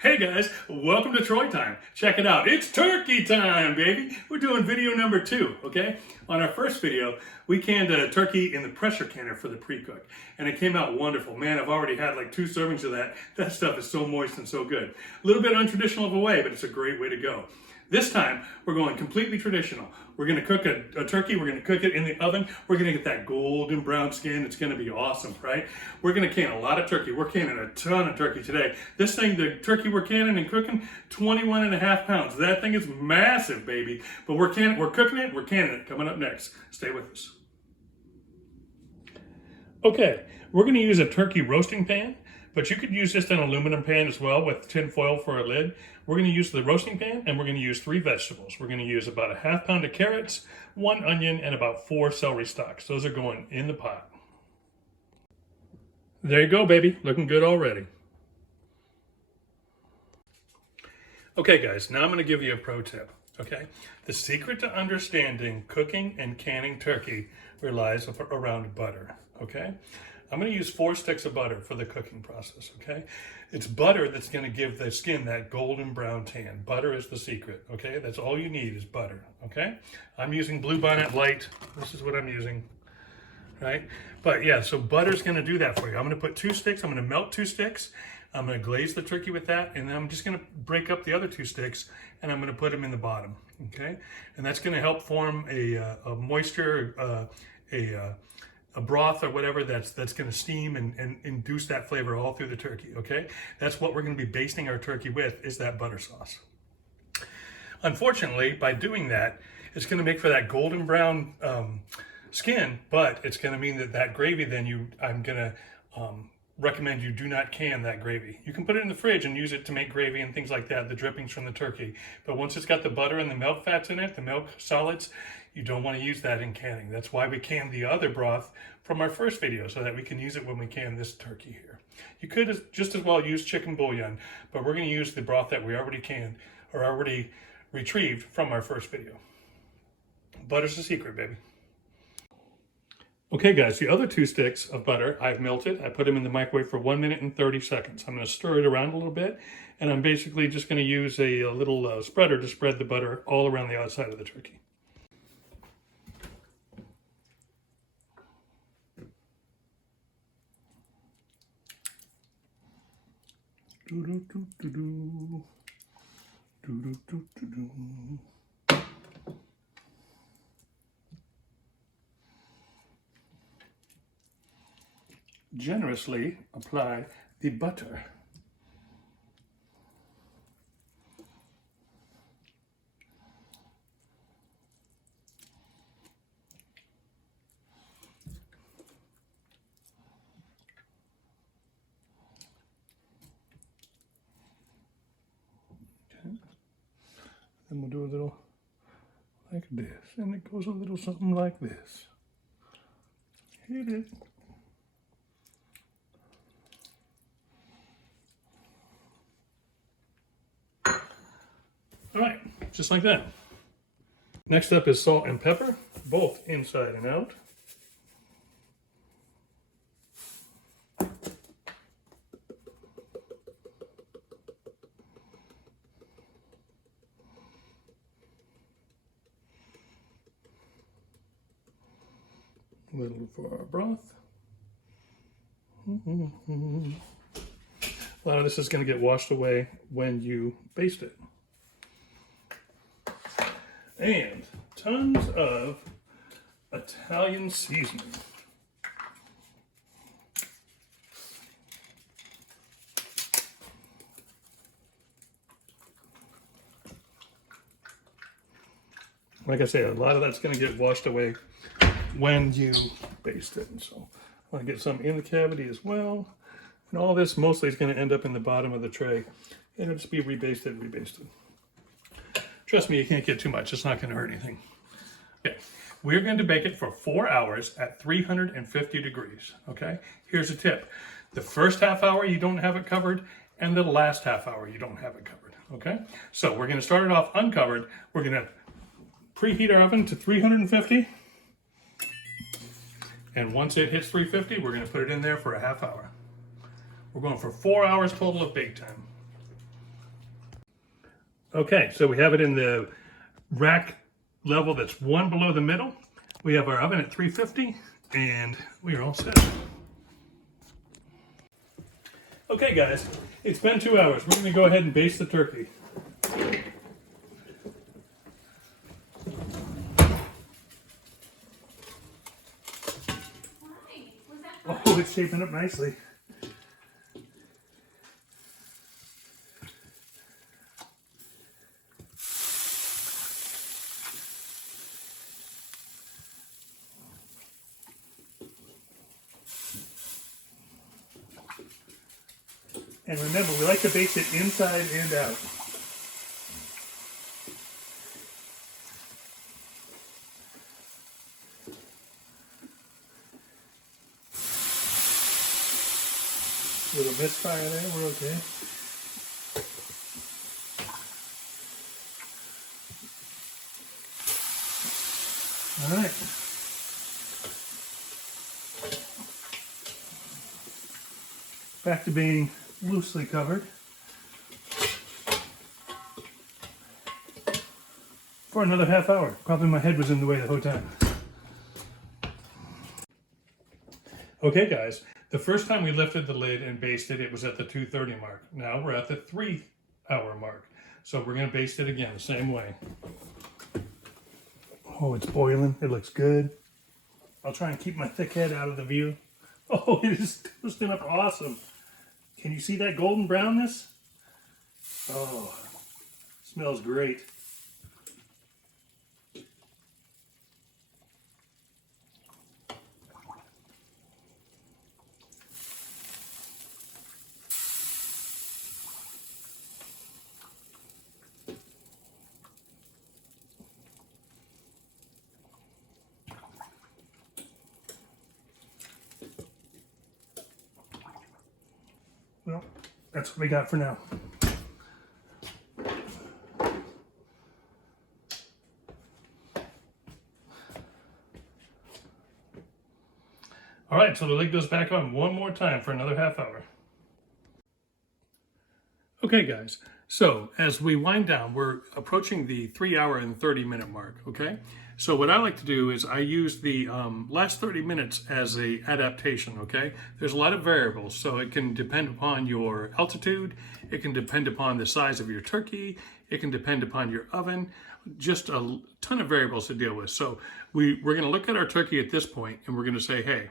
Hey guys, welcome to Troy Time. Check it out. It's turkey time, baby. We're doing video number 2, okay? On our first video, we canned a turkey in the pressure canner for the pre-cook, and it came out wonderful. Man, I've already had like 2 servings of that. That stuff is so moist and so good. A little bit untraditional of a way, but it's a great way to go. This time, we're going completely traditional. We're going to cook a turkey. We're going to cook it in the oven. We're going to get that golden brown skin. It's going to be awesome, right? We're going to can a lot of turkey. We're canning a ton of turkey today. This thing, the turkey we're canning and cooking, 21.5 pounds. That thing is massive, baby. But we're cooking it, we're canning it. Coming up next. Stay with us. Okay, we're going to use a turkey roasting pan, but you could use just an aluminum pan as well with tin foil for a lid. We're going to use the roasting pan, and we're going to use 3 vegetables. We're going to use about a ½ pound of carrots, 1 onion, and about 4 celery stalks. Those are going in the pot. There you go, baby. Looking good already. Okay, guys, now I'm going to give you a pro tip, okay? The secret to understanding cooking and canning turkey relies around butter, okay? I'm going to use 4 sticks of butter for the cooking process, okay? It's butter that's going to give the skin that golden brown tan. Butter is the secret, okay? That's all you need is butter, okay? I'm using Bluebonnet Light. This is what I'm using, right? But yeah, so butter's going to do that for you. I'm going to put 2 sticks. I'm going to melt 2 sticks. I'm going to glaze the turkey with that, and then I'm just going to break up the other 2 sticks, and I'm going to put them in the bottom, okay? And that's going to help form a moisture, a broth or whatever that's going to steam and induce that flavor all through the turkey, okay? That's what we're going to be basting our turkey with, is that butter sauce. Unfortunately, by doing that, it's going to make for that golden brown skin, but it's going to mean that gravy then I'm going to recommend you do not can that gravy. You can put it in the fridge and use it to make gravy and things like that, the drippings from the turkey. But once it's got the butter and the milk fats in it, the milk solids, you don't want to use that in canning. That's why we canned the other broth from our first video, so that we can use it when we can this turkey here. You could just as well use chicken bouillon, but we're going to use the broth that we already canned or already retrieved from our first video. Butter's the secret, baby. Okay guys, the other 2 sticks of butter I've melted. I put them in the microwave for 1 minute and 30 seconds. I'm going to stir it around a little bit, and I'm basically just going to use a little spreader to spread the butter all around the outside of the turkey. Generously apply the butter. Okay. Then we'll do a little like this, and it goes a little something like this. Hit it. All right, just like that. Next up is salt and pepper, both inside and out. A little for our broth. A lot of this is going to get washed away when you baste it. And tons of Italian seasoning. Like I say, a lot of that's going to get washed away when you baste it. So I want to get some in the cavity as well. And all this mostly is going to end up in the bottom of the tray. And it'll just be rebasted. Trust me, you can't get too much. It's not going to hurt anything. Okay, we're going to bake it for 4 hours at 350 degrees, okay? Here's a tip. The first ½ hour, you don't have it covered, and the last ½ hour, you don't have it covered, okay? So we're going to start it off uncovered. We're going to preheat our oven to 350. And once it hits 350, we're going to put it in there for a ½ hour. We're going for 4 hours total of bake time. Okay, so we have it in the rack level that's one below the middle. We have our oven at 350 and we are all set. Okay guys, it's been 2 hours. We're going to go ahead and baste the turkey. Oh, it's shaping up nicely. And remember, we like to baste it inside and out. Little misfire there, we're okay. All right. Back to being loosely covered for another half hour. Probably my head was in the way the whole time. Okay guys, the first time we lifted the lid and basted it was at the 2:30 mark. Now we're at the 3 hour mark. So we're going to baste it again the same way. Oh, it's boiling. It looks good. I'll try and keep my thick head out of the view. Oh, it is toasting up awesome. Can you see that golden brownness? Oh, smells great. Well, that's what we got for now. All right, so the lid goes back on one more time for another half hour. Okay, guys, so as we wind down, we're approaching the 3 hour and 30-minute mark, okay? So what I like to do is I use the last 30 minutes as a adaptation, okay? There's a lot of variables, so it can depend upon your altitude, it can depend upon the size of your turkey, it can depend upon your oven, just a ton of variables to deal with. So we're gonna look at our turkey at this point and we're gonna say, hey,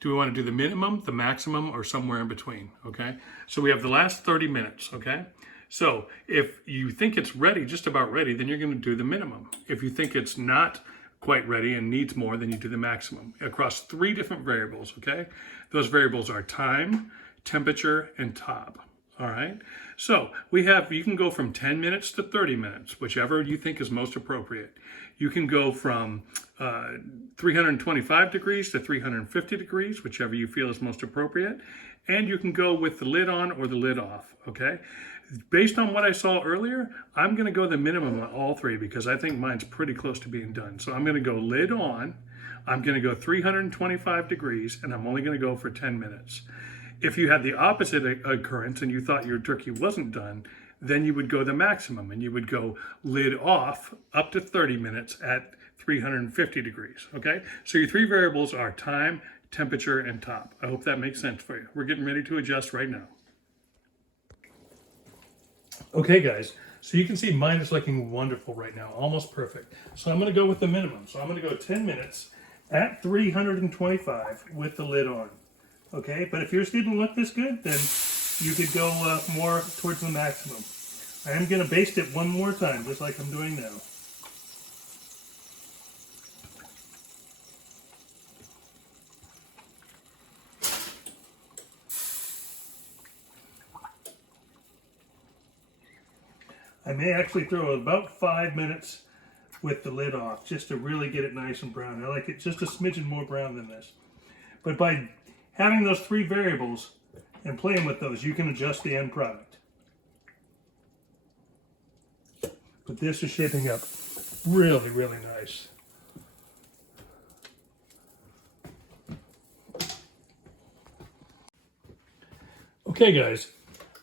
do we want to do the minimum, the maximum, or somewhere in between, okay? So we have the last 30 minutes, okay? So if you think it's ready, just about ready, then you're going to do the minimum. If you think it's not quite ready and needs more, then you do the maximum across 3 different variables, okay? Those variables are time, temperature, and top, all right? So you can go from 10 minutes to 30 minutes, whichever you think is most appropriate. You can go from 325 degrees to 350 degrees, whichever you feel is most appropriate. And you can go with the lid on or the lid off, okay? Based on what I saw earlier, I'm gonna go the minimum on all 3 because I think mine's pretty close to being done. So I'm gonna go lid on, I'm gonna go 325 degrees, and I'm only gonna go for 10 minutes. If you had the opposite occurrence and you thought your turkey wasn't done, then you would go the maximum and you would go lid off up to 30 minutes at 350 degrees, okay? So your 3 variables are time, temperature, and top. I hope that makes sense for you. We're getting ready to adjust right now. Okay guys, so you can see mine is looking wonderful right now, almost perfect. So I'm gonna go with the minimum. So I'm gonna go 10 minutes at 325 with the lid on, okay? But if yours didn't look this good, then you could go more towards the maximum. I am gonna baste it one more time, just like I'm doing now. I may actually throw about 5 minutes with the lid off just to really get it nice and brown. I like it just a smidgen more brown than this. But by having those 3 variables and playing with those, you can adjust the end product. But this is shaping up really, really nice. Okay guys,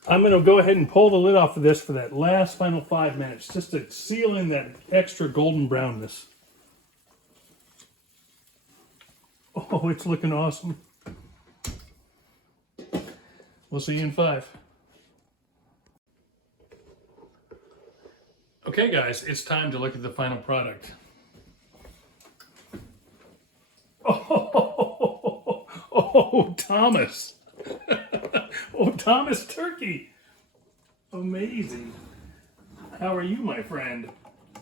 I'm going to go ahead and pull the lid off of this for that last final 5 minutes, just to seal in that extra golden brownness. Oh, it's looking awesome. We'll see you in 5. Okay, guys, it's time to look at the final product. Oh, Thomas. Oh, Thomas turkey. Amazing. How are you, my friend?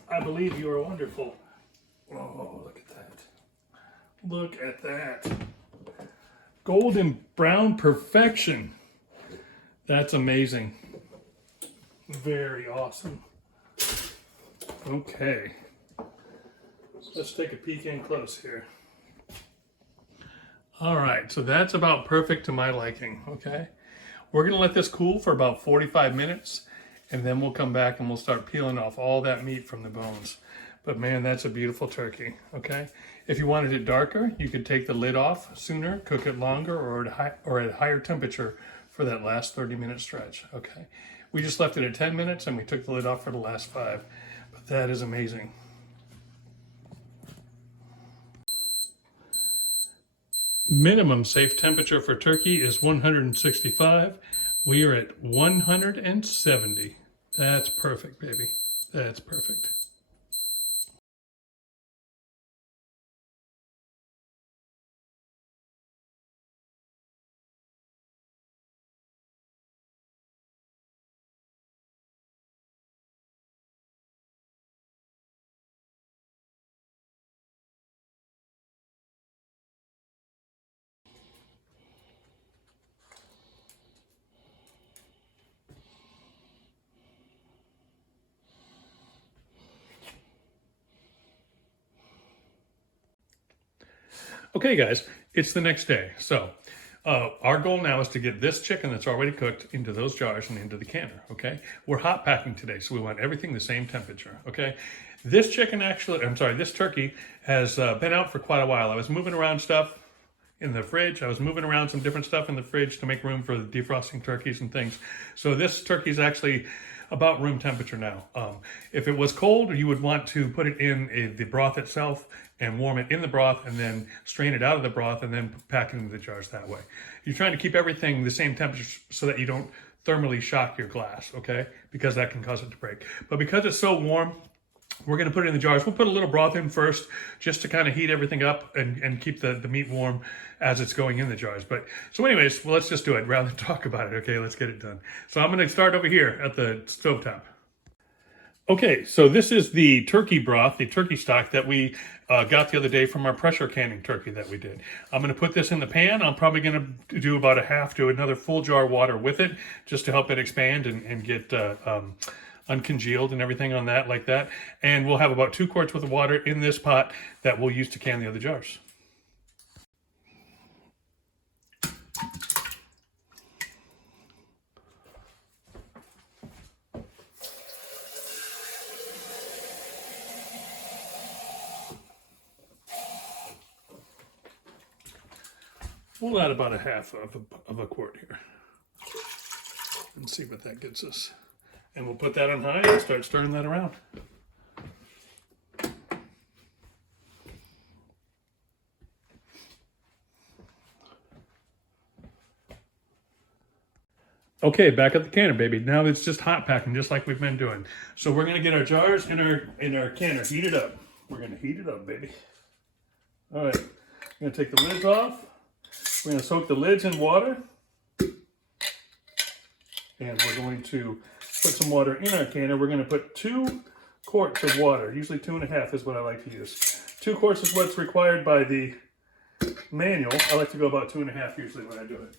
I believe you are wonderful. Oh, look at that. Look at that. Golden brown perfection. That's amazing. Very awesome. Okay. Let's take a peek in close here. All right, so that's about perfect to my liking, okay? We're gonna let this cool for about 45 minutes, and then we'll come back and we'll start peeling off all that meat from the bones. But man, that's a beautiful turkey, okay? If you wanted it darker, you could take the lid off sooner, cook it longer, or at higher temperature for that last 30-minute stretch, okay? We just left it at 10 minutes and we took the lid off for the last 5. But that is amazing. Minimum safe temperature for turkey is 165. We are at 170. That's perfect, baby. That's perfect. Okay, guys, it's the next day. So our goal now is to get this chicken that's already cooked into those jars and into the canner, okay? We're hot packing today, so we want everything the same temperature, okay? This chicken this turkey has been out for quite a while. I was moving around stuff in the fridge. I was moving around some different stuff in the fridge to make room for the defrosting turkeys and things. So this turkey is actually about room temperature now. If it was cold, you would want to put it in the broth itself and warm it in the broth and then strain it out of the broth and then pack it into the jars that way. You're trying to keep everything the same temperature so that you don't thermally shock your glass, okay? Because that can cause it to break. But because it's so warm, we're going to put it in the jars. We'll put a little broth in first just to kind of heat everything up and keep the meat warm as it's going in the jars. But so anyways, well, let's just do it rather than talk about it. Okay, let's get it done. So I'm going to start over here at the stovetop. Okay, so this is the turkey broth, the turkey stock that we got the other day from our pressure canning turkey that we did. I'm going to put this in the pan. I'm probably going to do about a half to another full jar of water with it just to help it expand and get uncongealed and everything on that like that. And we'll have about 2 quarts worth of water in this pot that we'll use to can the other jars. We'll add about a half of a quart here and see what that gets us. And we'll put that on high and start stirring that around. Okay, back at the canner, baby. Now it's just hot packing, just like we've been doing. So we're gonna get our jars in our canner heated up. We're gonna heat it up, baby. All right, I'm gonna take the lids off. We're gonna soak the lids in water. And we're going to put some water in our canner. We're gonna put 2 quarts of water. Usually 2.5 is what I like to use. 2 quarts is what's required by the manual. I like to go about 2.5 usually when I do it,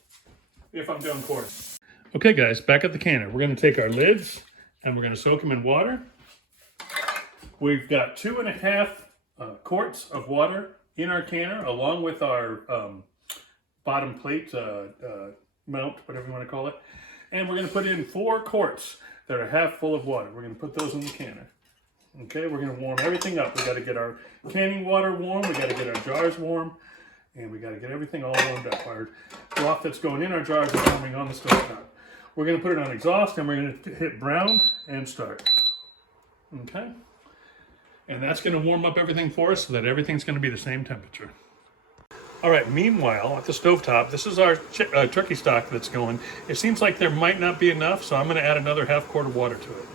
if I'm doing quarts. Okay guys, back at the canner. We're gonna take our lids and we're gonna soak them in water. We've got 2.5 quarts of water in our canner along with our bottom plate mount, whatever you wanna call it. And we're gonna put in 4 quarts that are half full of water. We're gonna put those in the canner. Okay, we're gonna warm everything up. We gotta get our canning water warm, we gotta get our jars warm, and we gotta get everything all warmed up. Our broth that's going in our jars is warming on the stove top. We're going to put it on exhaust and we're going to hit brown and start. Okay? And that's going to warm up everything for us so that everything's going to be the same temperature. All right, meanwhile, at the stovetop, this is our turkey stock that's going. It seems like there might not be enough, so I'm going to add another half quart of water to it.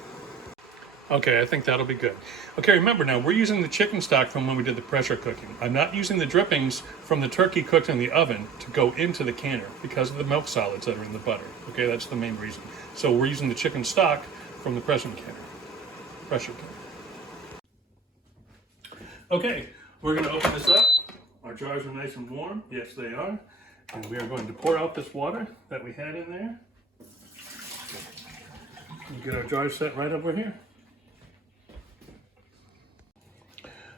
Okay, I think that'll be good. Okay, remember now, we're using the chicken stock from when we did the pressure cooking. I'm not using the drippings from the turkey cooked in the oven to go into the canner because of the milk solids that are in the butter. Okay, that's the main reason. So we're using the chicken stock from the pressure canner. Okay, we're going to open this up. Our jars are nice and warm. Yes, they are. And we are going to pour out this water that we had in there. And get our jars set right over here.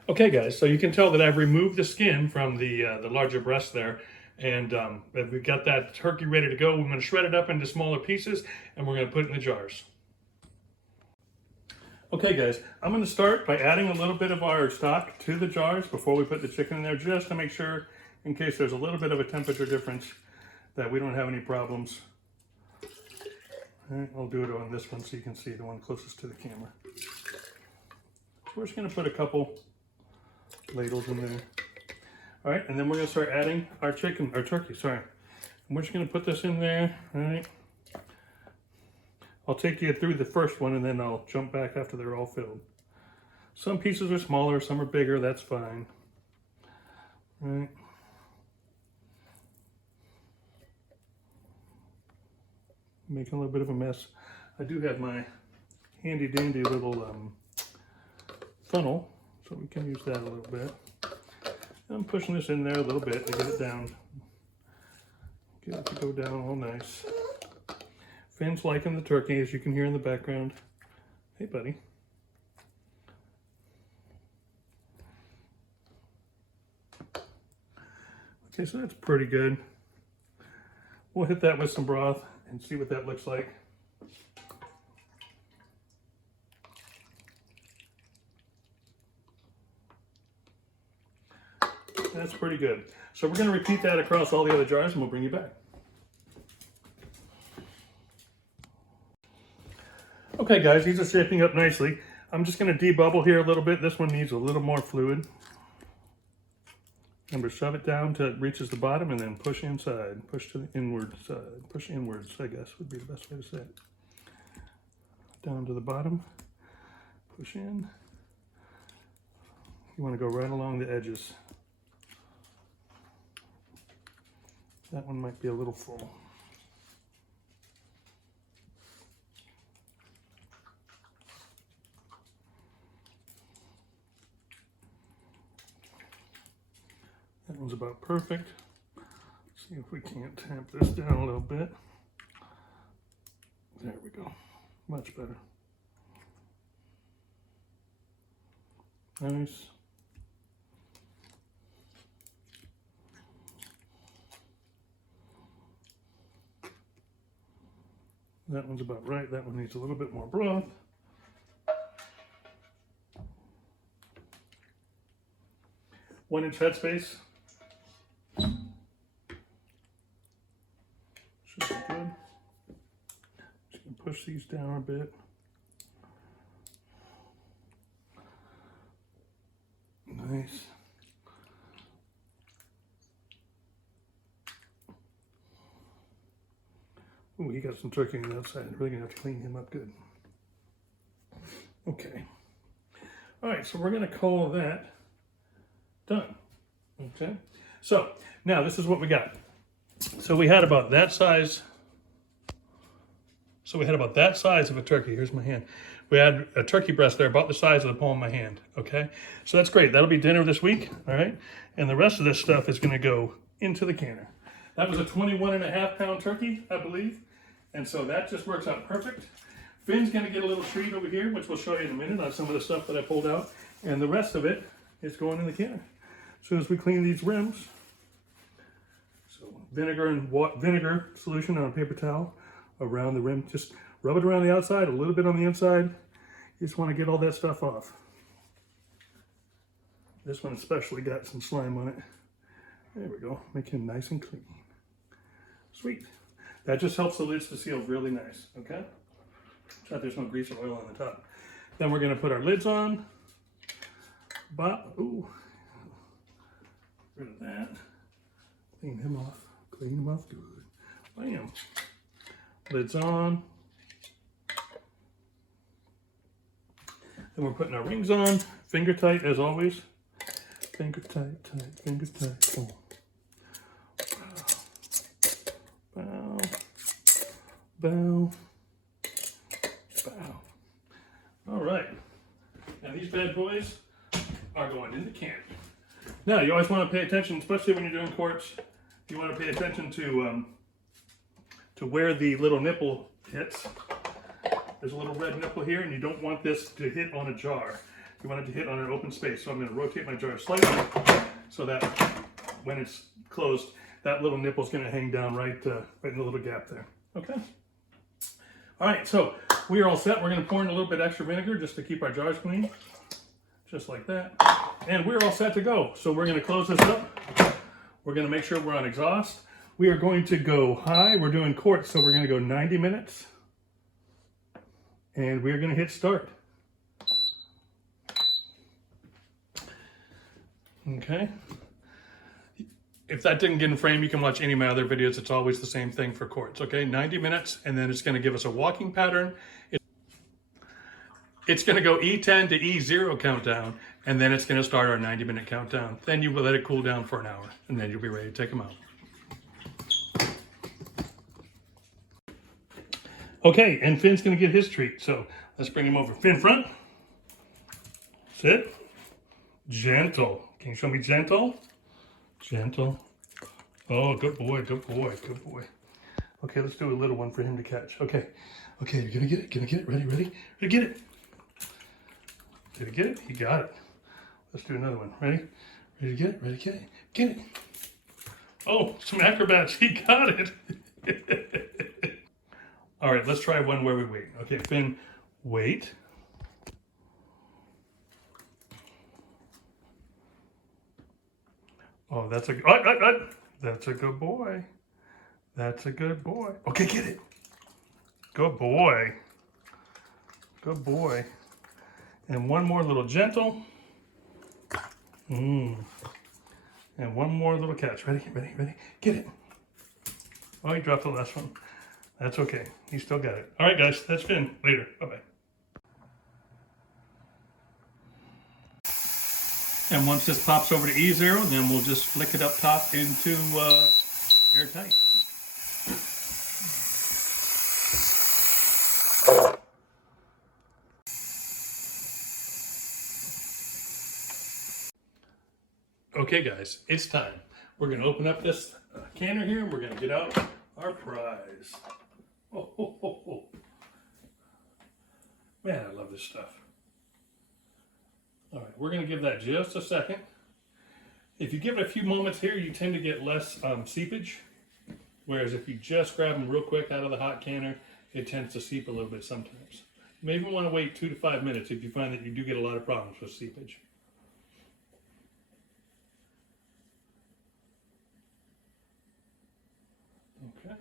Okay, guys, so you can tell that I've removed the skin from the larger breast there. And we've got that turkey ready to go. We're going to shred it up into smaller pieces, and we're going to put it in the jars. Okay guys, I'm going to start by adding a little bit of our stock to the jars before we put the chicken in there, just to make sure, in case there's a little bit of a temperature difference, that we don't have any problems. I'll do it on this one so you can see the one closest to the camera. So we're just going to put a couple ladles in there. All right, and then we're going to start adding our turkey, sorry. And we're just going to put this in there, all right? I'll take you through the first one and then I'll jump back after they're all filled. Some pieces are smaller, some are bigger, that's fine. All right. Making a little bit of a mess. I do have my handy dandy little funnel, so we can use that a little bit. I'm pushing this in there a little bit to get it down. Get it to go down all nice. Finn's liking the turkey, as you can hear in the background. Hey, buddy. Okay, so that's pretty good. We'll hit that with some broth and see what that looks like. That's pretty good. So we're going to repeat that across all the other jars and we'll bring you back. Okay guys, these are shaping up nicely. I'm just going to debubble here a little bit. This one needs a little more fluid. Remember, shove it down till it reaches the bottom and then push inside. Push to the inward side. Push inwards, I guess, would be the best way to say it. Down to the bottom. Push in. You want to go right along the edges. That one might be a little full. That one's about perfect. See if we can't tamp this down a little bit. There we go. Much better. Nice. That one's about right. That one needs a little bit more broth. One-inch headspace. Should be good. Just gonna push these down a bit. Nice. Ooh, he got some turkey on the outside. I'm really gonna have to clean him up good. Okay. All right, so we're gonna call that done. Okay. So now this is what we got. So we had about that size. So we had about that size of a turkey. Here's my hand. We had a turkey breast there about the size of the palm of my hand. Okay. So that's great. That'll be dinner this week. All right. And the rest of this stuff is going to go into the canner. That was a 21.5-pound turkey, I believe. And so that just works out perfect. Finn's going to get a little treat over here, which we'll show you in a minute on some of the stuff that I pulled out. And the rest of it is going in the canner. As soon as we clean these rims, so vinegar and vinegar solution on a paper towel around the rim. Just rub it around the outside, a little bit on the inside. You just want to get all that stuff off. This one especially got some slime on it. There we go. Make him nice and clean. Sweet. That just helps the lids to seal really nice, okay? So that there's no grease or oil on the top. Then we're gonna put our lids on. Ooh, rid of that. Clean him off. Clean him off good. Bam. Lids on. Then we're putting our rings on. Finger tight as always. Finger tight, tight, finger tight. Oh. Bow. Bow. Bow. All right. Now these bad boys are going in the can. Now you always want to pay attention, especially when you're doing quartz. You want to pay attention to where the little nipple hits. There's a little red nipple here, and you don't want this to hit on a jar. You want it to hit on an open space. So I'm going to rotate my jar slightly so that when it's closed, that little nipple is going to hang down right in the little gap there. Okay. All right, so we are all set. We're going to pour in a little bit extra vinegar just to keep our jars clean, just like that. And we're all set to go. So we're going to close this up. We're going to make sure we're on exhaust. We are going to go high. We're doing quartz, so we're going to go 90 minutes. And we're going to hit start. Okay. If that didn't get in frame, you can watch any of my other videos. It's always the same thing for quartz, okay? 90 minutes, and then it's going to give us a walking pattern. It's going to go E10 to E0 countdown, and then it's going to start our 90-minute countdown. Then you will let it cool down for an hour, and then you'll be ready to take them out. Okay, and Finn's going to get his treat, so let's bring him over. Finn, front. Sit. Gentle. Can you show me gentle? Gentle. Oh, good boy, good boy, good boy. Okay, let's do a little one for him to catch. Okay, okay, you're gonna get it, gonna get it. Ready, ready? Ready, get it. Did he get it? He got it. Let's do another one. Ready? Ready to get it? Ready to get it? Get it. Oh, some acrobats. He got it. All right, let's try one where we wait. Okay, Finn, wait. Oh, that's a good boy. That's a good boy. Okay, get it. Good boy. Good boy. And one more little gentle. And one more little catch. Ready, ready, ready. Get it. Oh, he dropped the last one. That's okay. He still got it. All right, guys. That's Finn. Later. Bye-bye. And once this pops over to E0, then we'll just flick it up top into airtight. Okay, guys, it's time. We're going to open up this canner here, and we're going to get out our prize. Oh, oh, oh, oh. Man, I love this stuff. All right, we're going to give that just a second. If you give it a few moments here, you tend to get less seepage. Whereas if you just grab them real quick out of the hot canner, it tends to seep a little bit sometimes. You may even want to wait 2 to 5 minutes if you find that you do get a lot of problems with seepage. Okay.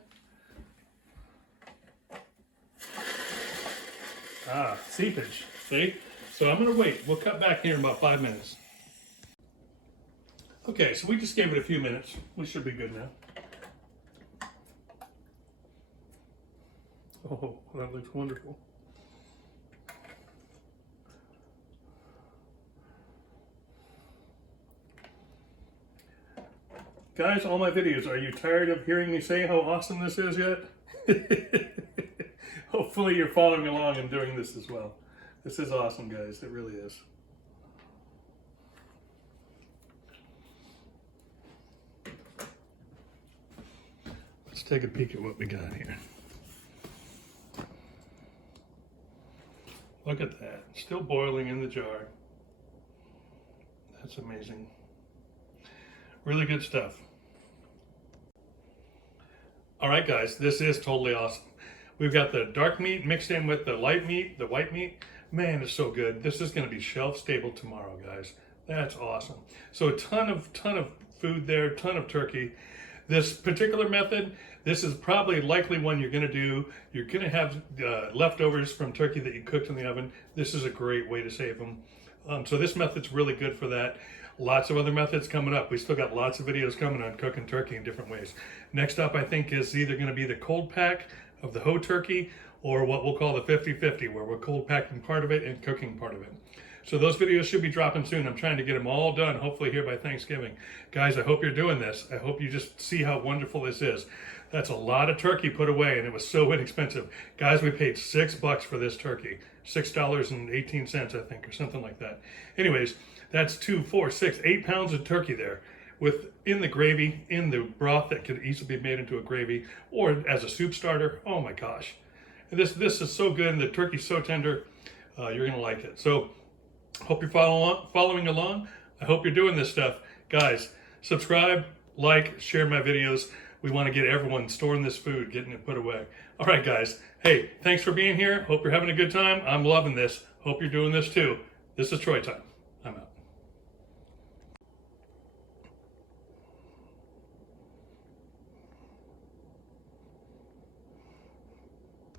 Ah, seepage. See? So I'm going to wait. We'll cut back here in about 5 minutes. Okay, so we just gave it a few minutes. We should be good now. Oh, that looks wonderful. Guys, all my videos, are you tired of hearing me say how awesome this is yet? Hopefully you're following along and doing this as well. This is awesome, guys. It really is. Let's take a peek at what we got here. Look at that. Still boiling in the jar. That's amazing. Really good stuff. All right, guys, this is totally awesome. We've got the dark meat mixed in with the light meat, the white meat. Man, it's so good. This is going to be shelf stable tomorrow, guys. That's awesome. So a ton of food there, ton of turkey. This particular method, this is probably likely one you're going to do. You're going to have leftovers from turkey that you cooked in the oven. This is a great way to save them. So this method's really good for that. Lots of other methods coming up. We still got lots of videos coming on cooking turkey in different ways. Next up, I think, is either going to be the cold pack of the whole turkey or what we'll call the 50-50, where we're cold packing part of it and cooking part of it. So those videos should be dropping soon. I'm trying to get them all done, hopefully here by Thanksgiving. Guys, I hope you're doing this. I hope you just see how wonderful this is. That's a lot of turkey put away, and it was so inexpensive. Guys, we paid $6 for this turkey. $6.18, I think, or something like that. Anyways, that's 2, 4, 6, 8 pounds of turkey there, with in the gravy, in the broth that could easily be made into a gravy, or as a soup starter. Oh my gosh. This is so good, and the turkey's so tender. You're gonna like it. So, hope you're following along. I hope you're doing this stuff. Guys, subscribe, like, share my videos. We want to get everyone storing this food, getting it put away. All right, guys. Hey, thanks for being here. Hope you're having a good time. I'm loving this. Hope you're doing this too. This is Troy Time.